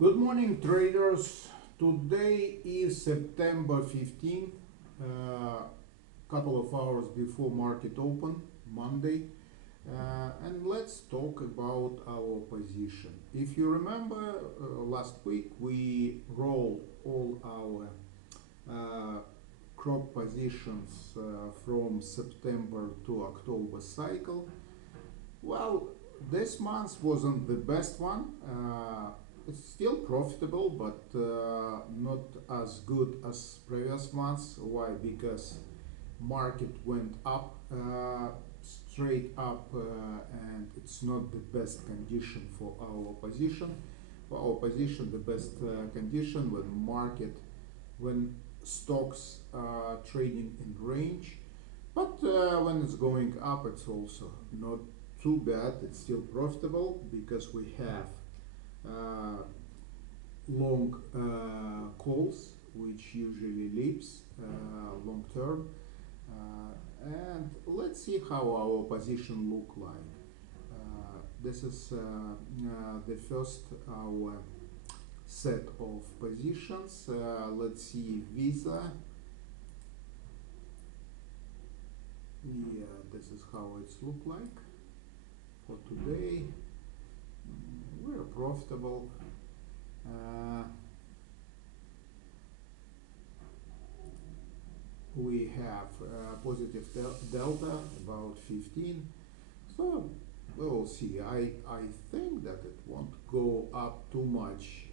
Good morning, traders. Today is September 15th, couple of hours before market open, Monday. And let's talk about our position. If you remember, last week we rolled all our crop positions from September to October cycle. Well, this month wasn't the best one. It's still profitable, but not as good as previous months. Why? Because market went up, straight up, and it's not the best condition for our position. For our position, the best condition when stocks are trading in range, but when it's going up, it's also not too bad. It's still profitable because we have long calls, which usually leaves long term. And let's see how our position look like. This is the first our set of positions. Let's see Visa. Yeah, this is how it's look like for today. We're profitable. We have positive delta about 15, so we will see. I think that it won't go up too much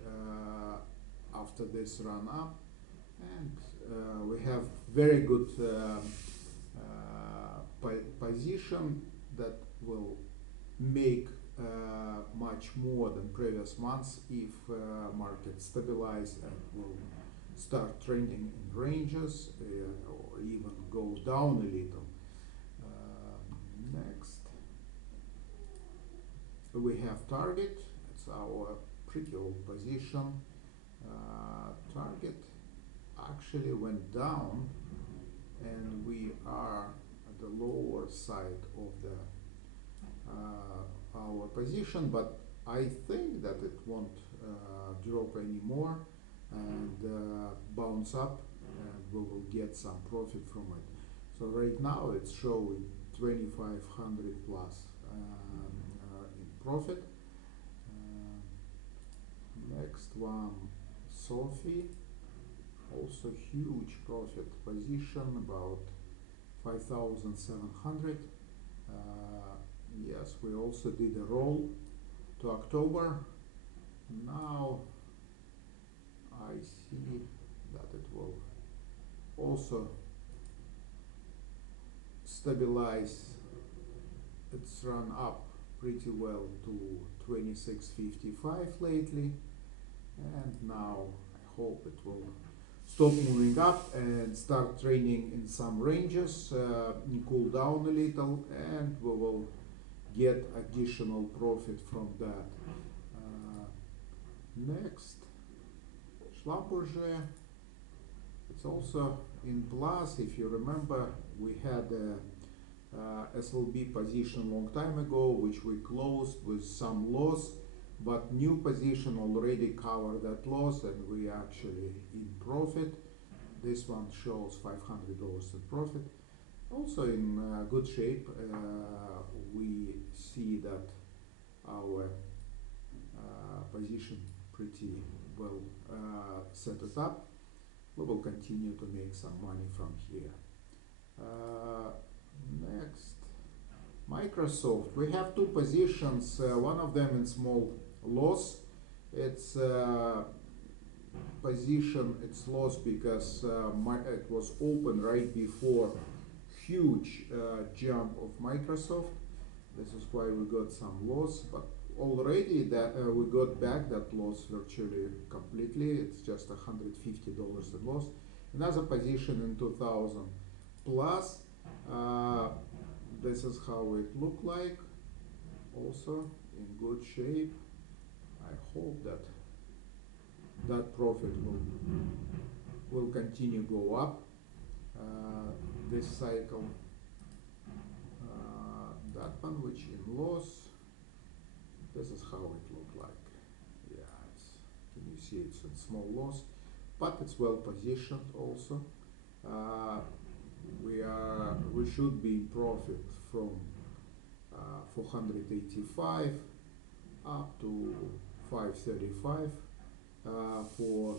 after this run up, and we have very good position that will make much more than previous months if market stabilize and will start trending in ranges or even go down a little. Next, we have target. It's our pretty old position. Target actually went down, and we are at the lower side of the our position, but I think that it won't drop anymore and bounce up, and we will get some profit from it. So right now it's showing 2500 plus in profit. Next one, Sophie, also huge profit position, about 5700. Yes, we also did a roll to October. Now I see that it will also stabilize. It's run up pretty well to 2655 lately, and now I hope it will stop moving up and start trading in some ranges, cool down a little, and we will get additional profit from that. Next, Schlumberger. It's also in plus. If you remember, we had a SLB position long time ago, which we closed with some loss, but new position already covered that loss, and we actually in profit. This one shows $500 in profit. Also in good shape. We see that our position pretty well set it up. We will continue to make some money from here. Next, Microsoft. We have two positions. One of them in small loss. It's position, it's lost because it was open right before huge jump of Microsoft. This is why we got some loss, but already that we got back that loss virtually completely. It's just $150 in loss. Another position in 2000 plus. This is how it looked like. Also in good shape. I hope that that profit will continue go up this cycle. That one which in loss, this is how it looked like. Yeah, it's see it's a small loss, but it's well positioned also. Uh, we should be in profit from 485 up to 535 for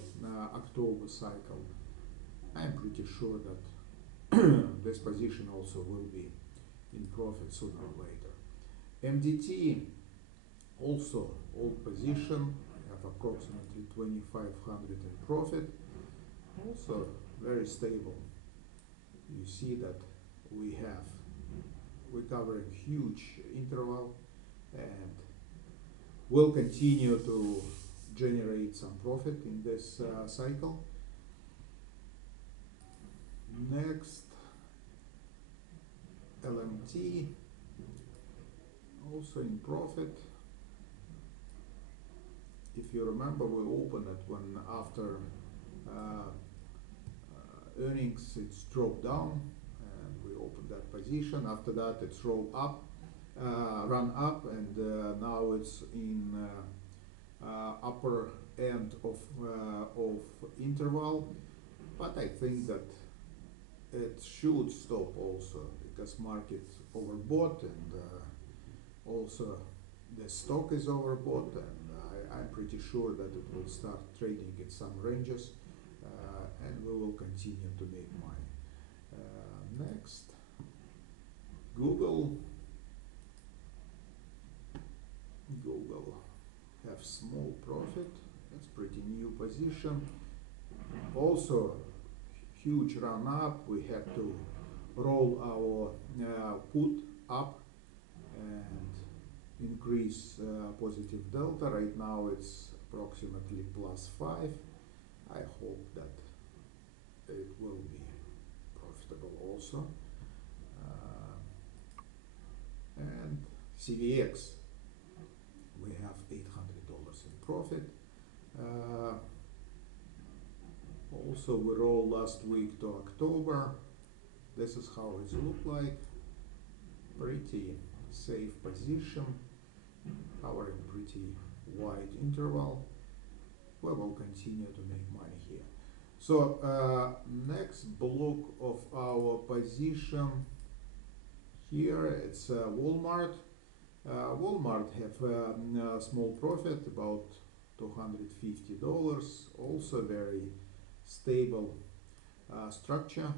October cycle. I'm pretty sure that this position also will be in profit sooner or later. MDT also old position, have approximately 2500 in profit, also very stable. You see that we're covering huge interval and will continue to generate some profit in this cycle. Next, LMT, also in profit. If you remember, we opened it when after earnings it's dropped down, and we opened that position. After that it's rolled up, run up, and now it's in upper end of interval, but I think that it should stop also because market overbought, and also the stock is overbought, and I'm pretty sure that it will start trading at some ranges, and we will continue to make money. Next, Google have small profit. It's pretty new position. Also huge run up. We had to roll our put up and increase positive delta. Right now it's approximately +5. I hope that it will be profitable also. And CVX, we have $800 in profit. Also we rolled last week to October. This is how it looked like. Pretty safe position, covering pretty wide interval. We will continue to make money here. So next block of our position here, it's Walmart. Walmart have a small profit, about $250. Also very stable structure.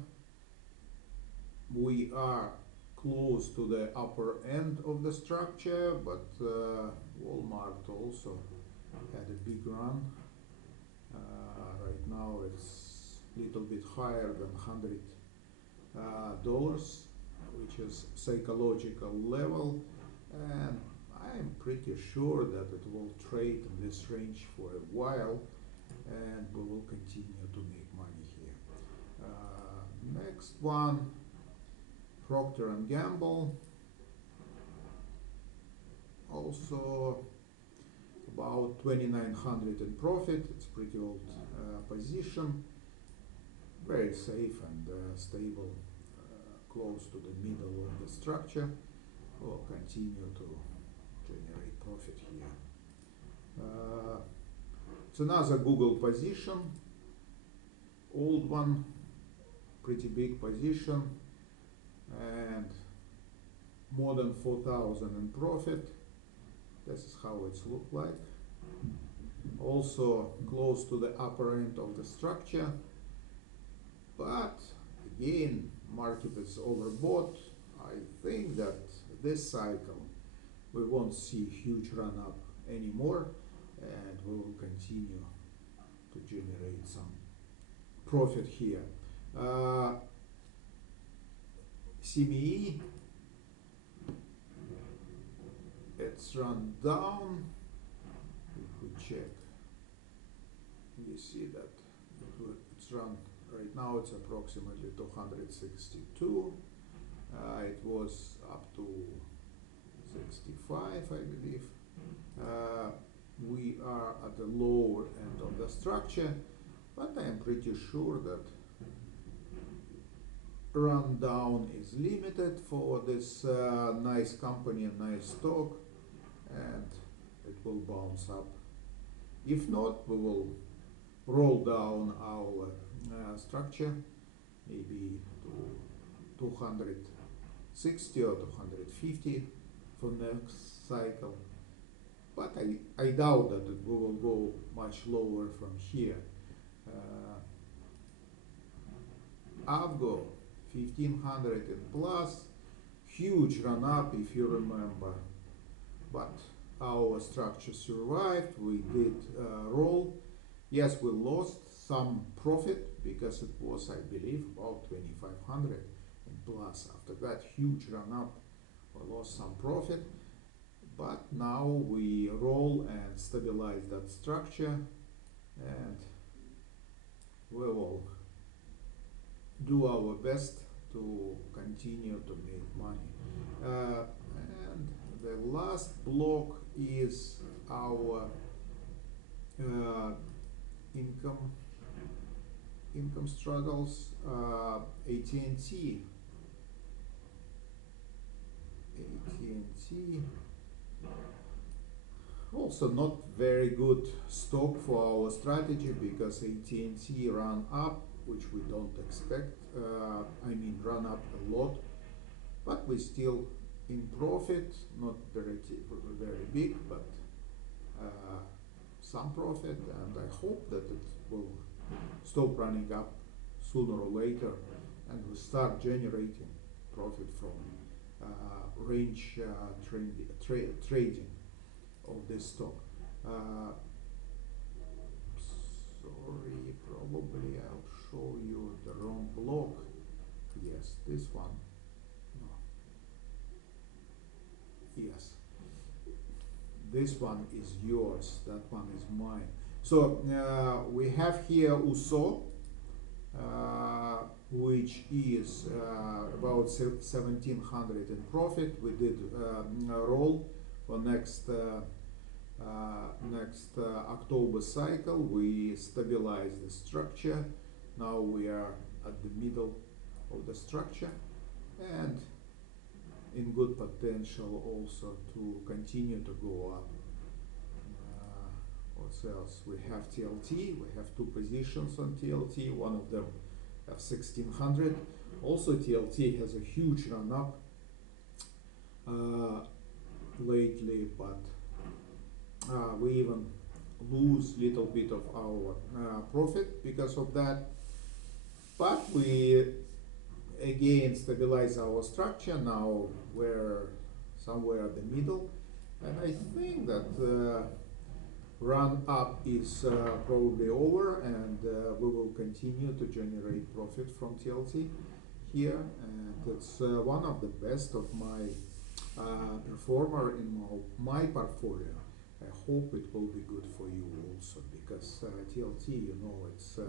We are close to the upper end of the structure, but Walmart also had a big run. Right now it's a little bit higher than $100, which is psychological level, and I'm pretty sure that it will trade in this range for a while, and we will continue to make money here. Next one, Procter & Gamble, also about 2,900 in profit. It's pretty old position, very safe and stable, close to the middle of the structure. We'll continue to generate profit here. It's another Google position, old one, pretty big position, and more than 4,000 in profit. This is how it's looked like. Also close to the upper end of the structure, but again, market is overbought. I think that this cycle we won't see huge run up anymore, and we will continue to generate some profit here. CME, it's run down. If we check, we see that it's run right now, it's approximately 262. It was up to 65, I believe. We are at the lower end of the structure, but I am pretty sure that run down is limited for this nice company and nice stock, and it will bounce up If not, we will roll down our structure maybe to 260 or 250 for next cycle. But I doubt that we will go much lower from here. Avgo 1500 and plus, huge run up if you remember, but our structure survived. We did roll. Yes, we lost some profit because it was, I believe, about 2500 and plus. After that huge run up, we lost some profit, but now we roll and stabilize that structure, and we will do our best to continue to make money. And the last block is our income struggles. AT&T also not very good stock for our strategy, because AT&T ran up, which we don't expect. Run up a lot, but we still in profit, not very big, but some profit, and I hope that it will stop running up sooner or later, and we start generating profit from range trading of this stock. Sorry, probably I'll show you the wrong block. Yes, this one. No. Yes, this one is yours, that one is mine. So we have here USO, which is about 1700 in profit. We did roll for next October cycle. We stabilized the structure. Now we are at the middle of the structure, and in good potential also to continue to go up. What else? We have TLT. We have two positions on TLT. One of them have 1600. Also TLT has a huge run up lately, but we even lose little bit of our profit because of that. But we again stabilize our structure. Now we're somewhere at the middle, and I think that run up is probably over, and we will continue to generate profit from TLT here, and it's one of the best of my performer in my portfolio. I hope it will be good for you also, because TLT, you know, it's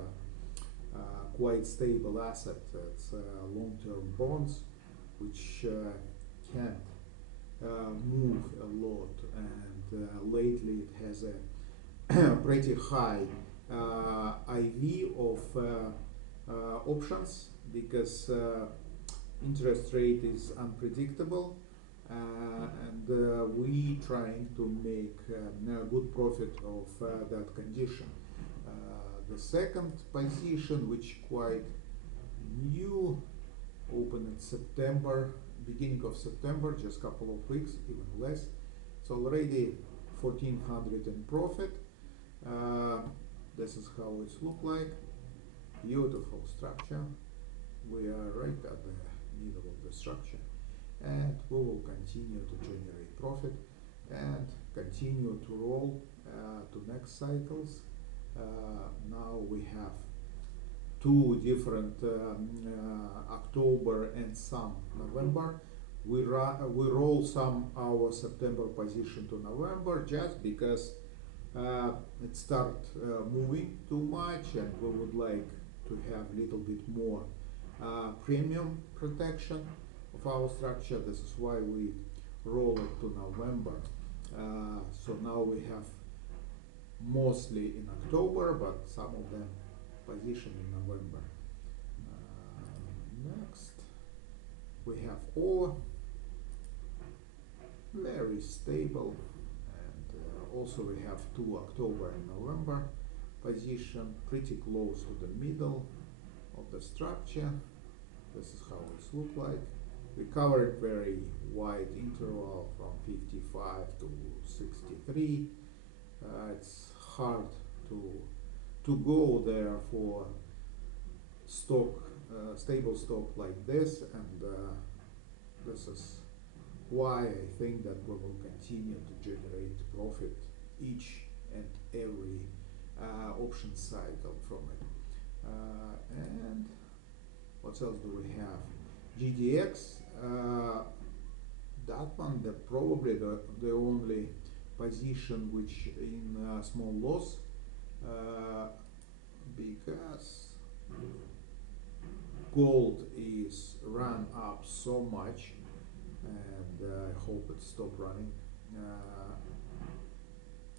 quite stable asset. It's long-term bonds which can't move a lot, and lately it has a pretty high IV of options, because interest rate is unpredictable, and we trying to make a good profit of that condition. The second position, which quite new, opened in September, beginning of September, just couple of weeks, even less. It's already 1400 in profit. This is how it look like. Beautiful structure. We are right at the middle of the structure, and we will continue to generate profit and continue to roll to next cycles. Now we have two different October and some November. We roll some our September position to November, just because it start moving too much, and we would like to have a little bit more premium protection of our structure. This is why we roll it to November. So now we have mostly in October, but some of them position in November. Next we have O, very stable, and Also we have 2 October and November position, pretty close to the middle of the structure. This is how it looks like. We covered very wide interval from 55 to 63. It's hard to go there for stock, stable stock like this, and this is why I think that we will continue to generate profit each and every option cycle from it. And what else do we have? GDX, that one, probably the only position which in small loss, because gold is run up so much, and I hope it stop running.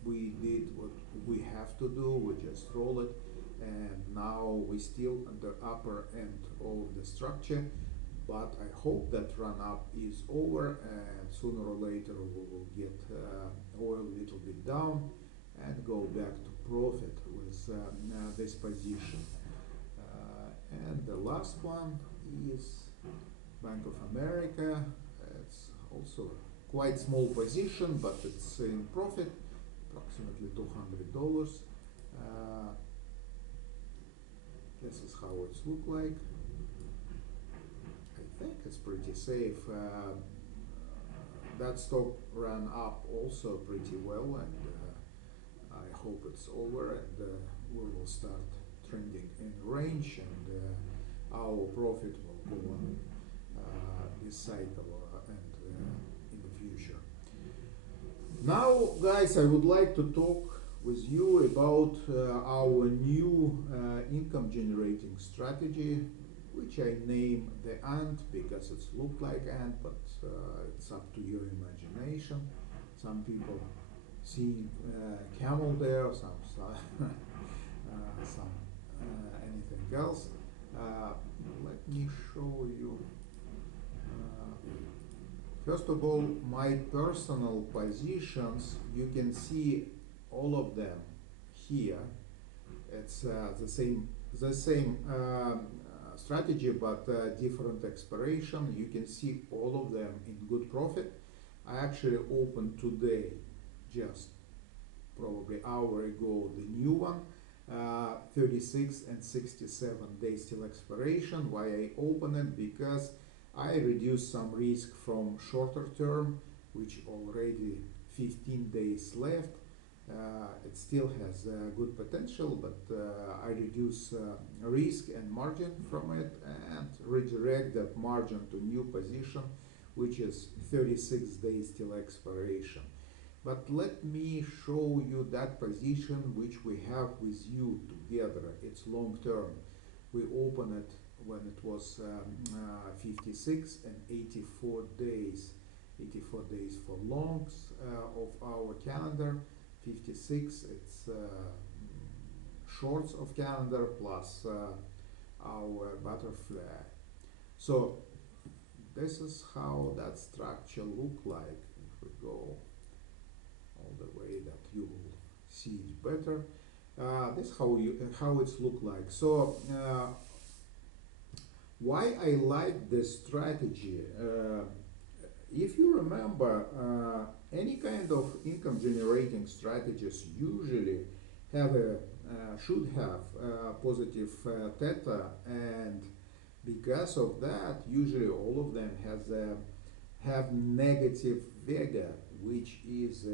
We did what we have to do, we just roll it, and now we still at the upper end of the structure, but I hope that run up is over, and sooner or later we will get oil a little bit down and go back to profit with this position. And the last one is Bank of America. It's also quite small position, but it's in profit, approximately $200. This is how it looks like. I think it's pretty safe. That stock ran up also pretty well, and I hope it's over, and we will start trending in range, and our profit will go on this cycle and in the future. Now, guys, I would like to talk with you about our new income generating strategy, which I name the ant because it's look like ant, but it's up to your imagination. Some people see camel there, some anything else. Let me show you. First of all, my personal positions, you can see all of them here. It's the same strategy, but different expiration. You can see all of them in good profit. I actually opened today, just probably hour ago, the new one, 36 and 67 days till expiration. Why I open it? Because I reduced some risk from shorter term, which already 15 days left. It still has good potential, but I reduce risk and margin from it and redirect that margin to new position, which is 36 days till expiration. But let me show you that position which we have with you together. It's long term. We open it when it was 56 and 84 days. 84 days for longs of our calendar. 56, it's shorts of calendar plus our butterfly. So this is how that structure look like. If we go all the way that you will see it better. This is how it's look like. So why I like this strategy? If you remember, any kind of income generating strategies usually have should have positive theta, and because of that, usually all of them have negative vega, which is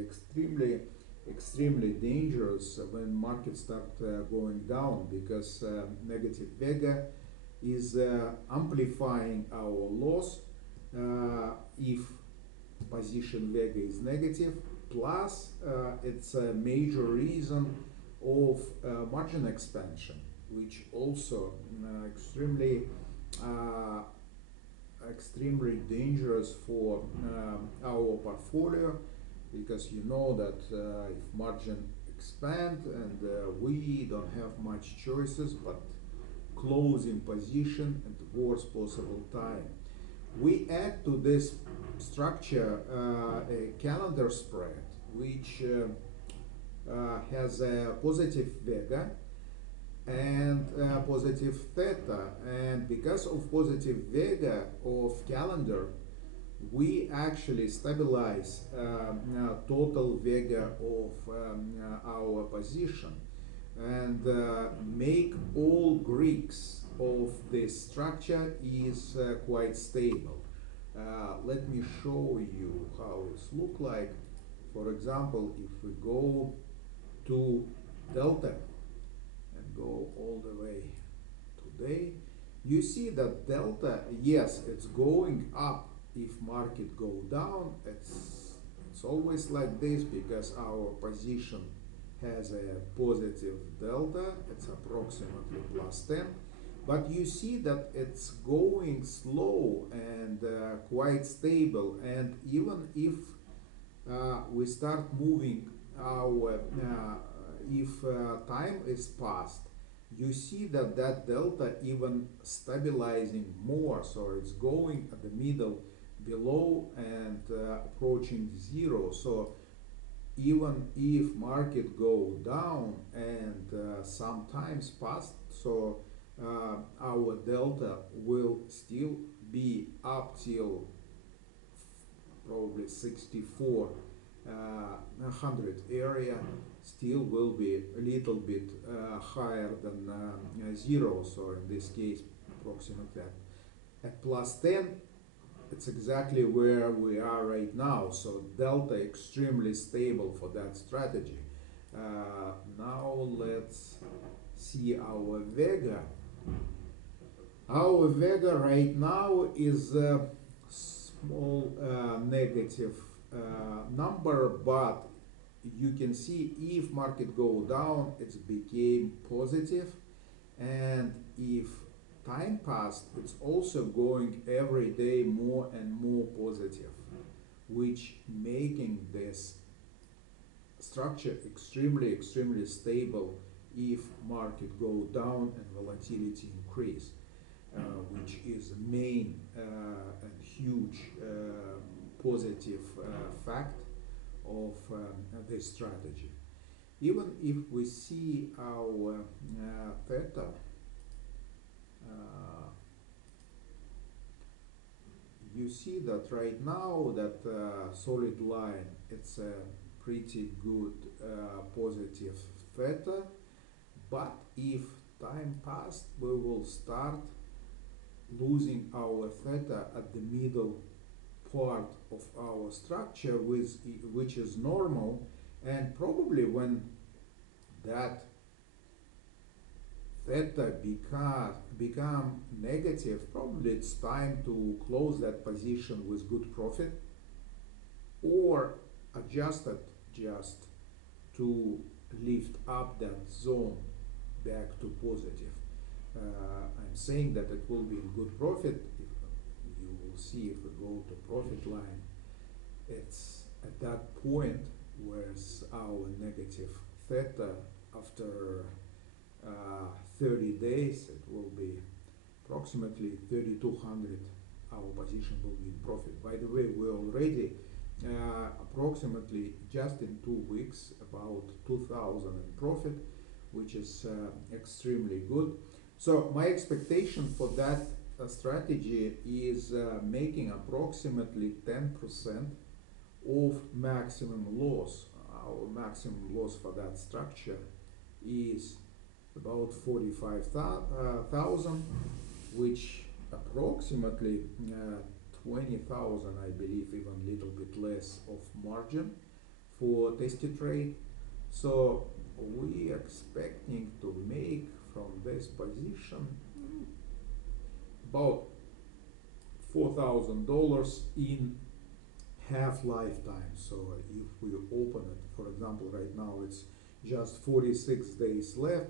extremely dangerous when markets start going down, because negative vega is amplifying our loss if position vega is negative, plus it's a major reason of margin expansion, which also extremely dangerous for our portfolio, because you know that if margin expand and we don't have much choices but closing position at the worst possible time. We add to this structure a calendar spread, which has a positive vega and positive theta, and because of positive vega of calendar, we actually stabilize total vega of our position and make all Greeks of this structure is quite stable. Let me show you how it look like. For example, if we go to delta and go all the way today, you see that delta, yes, it's going up. If market go down, it's always like this because our position has a positive delta, it's approximately plus 10, but you see that it's going slow and quite stable, and even if we start moving our if time is passed, you see that that delta even stabilizing more, so it's going at the middle below and approaching zero. So even if market go down and sometimes past, so our delta will still be up till probably 64 100 area, still will be a little bit higher than zero. So in this case approximately at plus 10, it's exactly where we are right now. So delta extremely stable for that strategy. Now let's see our vega. Our vega right now is a small negative number, but you can see if market go down, it's became positive, and if time passed, it's also going every day more and more positive, which making this structure extremely stable if market go down and volatility increase, which is a main and huge positive fact of this strategy. Even if we see our theta, you see that right now that solid line, it's a pretty good positive theta, but if time passed, we will start losing our theta at the middle part of our structure, which is normal, and probably when that theta become negative, probably it's time to close that position with good profit or adjust it just to lift up that zone back to positive. I'm saying that it will be in good profit. If you will see, if we go to profit line, it's at that point where our negative theta after 30 days, it will be approximately 3200. Our position will be in profit. By the way, we already approximately just in 2 weeks about 2000 in profit, which is extremely good. So my expectation for that strategy is making approximately 10% of maximum loss. Our maximum loss for that structure is about 45,000, which approximately 20,000, I believe, even a little bit less of margin for testy trade. So we expecting to make from this position about $4,000 in half lifetime. So if we open it, for example, right now it's just 46 days left,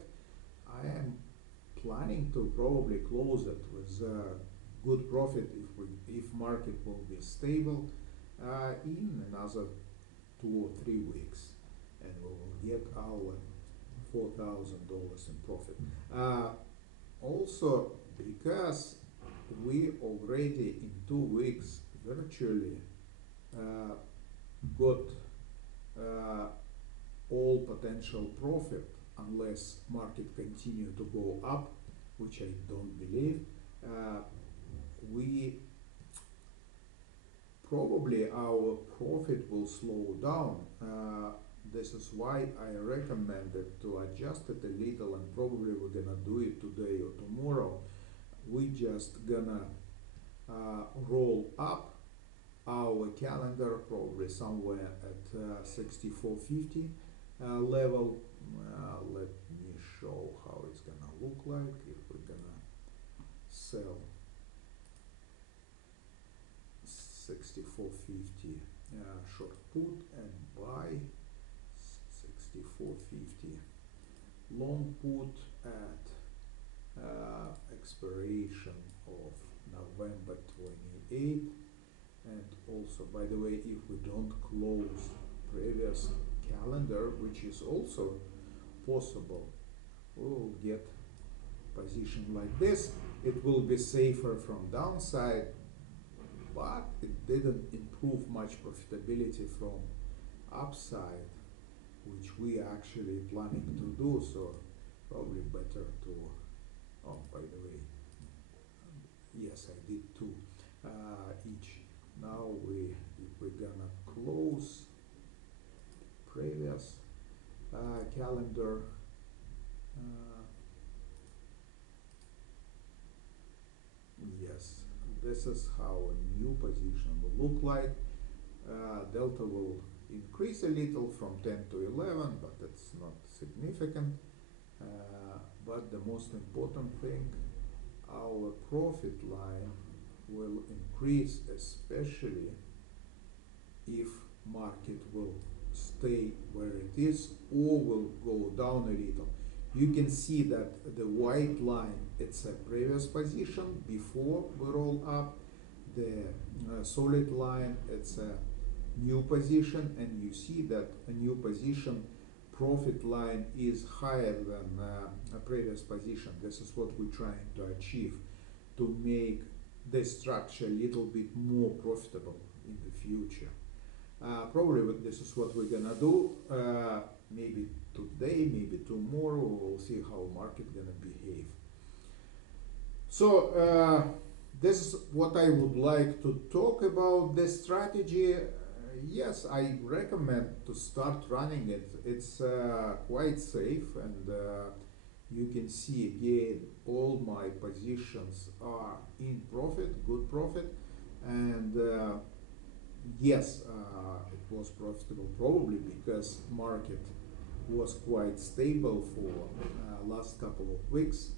I am planning to probably close it with good profit if market will be stable in another 2 or 3 weeks, and we will get our $4,000 in profit. Also, because we already in 2 weeks virtually got all potential profit unless market continue to go up, which I don't believe. We probably our profit will slow down. This is why I recommended to adjust it a little, and probably we're gonna do it today or tomorrow. We just gonna roll up our calendar probably somewhere at 6450 level. Let me show how it's gonna look like if we're gonna sell 6450 short put and buy 6450 long put at expiration of November 28th. And also, by the way, if we don't close previous calendar, which is also possible, we will get position like this. It will be safer from downside, but it didn't improve much profitability from upside, which we actually planning to do. So probably better to, oh, by the way, yes, I did two each. Now if we're gonna close previous calendar, yes, this is how a new position will look like. Delta will increase a little from 10 to 11, but it's not significant. But the most important thing, our profit line will increase, especially if market will stay where it is or will go down a little. You can see that the white line, it's a previous position before we roll up. The solid line, it's a new position, and you see that a new position profit line is higher than a previous position. This is what we're trying to achieve, to make this structure a little bit more profitable in the future. Probably this is what we're gonna do. Maybe today, maybe tomorrow. We'll see how market gonna behave. So this is what I would like to talk about this strategy. Yes, I recommend to start running it. It's quite safe, and you can see again all my positions are in profit, good profit, and yes, it was profitable probably because market was quite stable for last couple of weeks.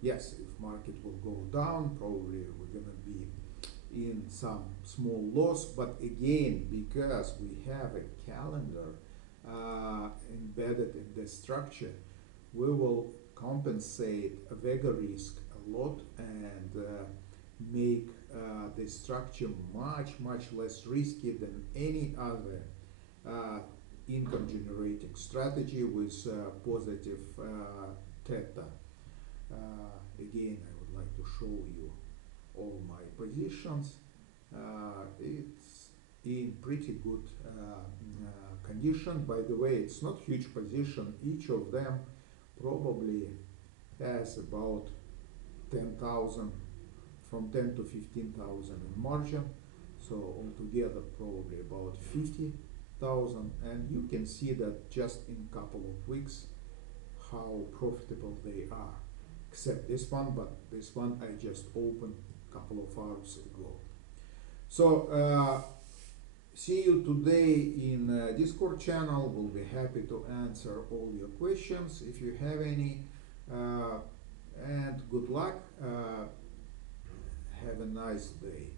Yes, if market will go down, probably we're gonna be in some small loss, but again, because we have a calendar embedded in the structure, we will compensate a Vega risk a lot and make the structure much less risky than any other income generating strategy with positive theta. Again, I would like to show you all my positions. It's in pretty good condition. By the way, it's not huge position. Each of them probably has about 10,000, from 10 to 15,000 in margin. So altogether probably about 50,000, and you can see that just in a couple of weeks how profitable they are. Except this one, but this one I just opened a couple of hours ago. So see you today in Discord channel. We'll be happy to answer all your questions if you have any, and good luck. Have a nice day.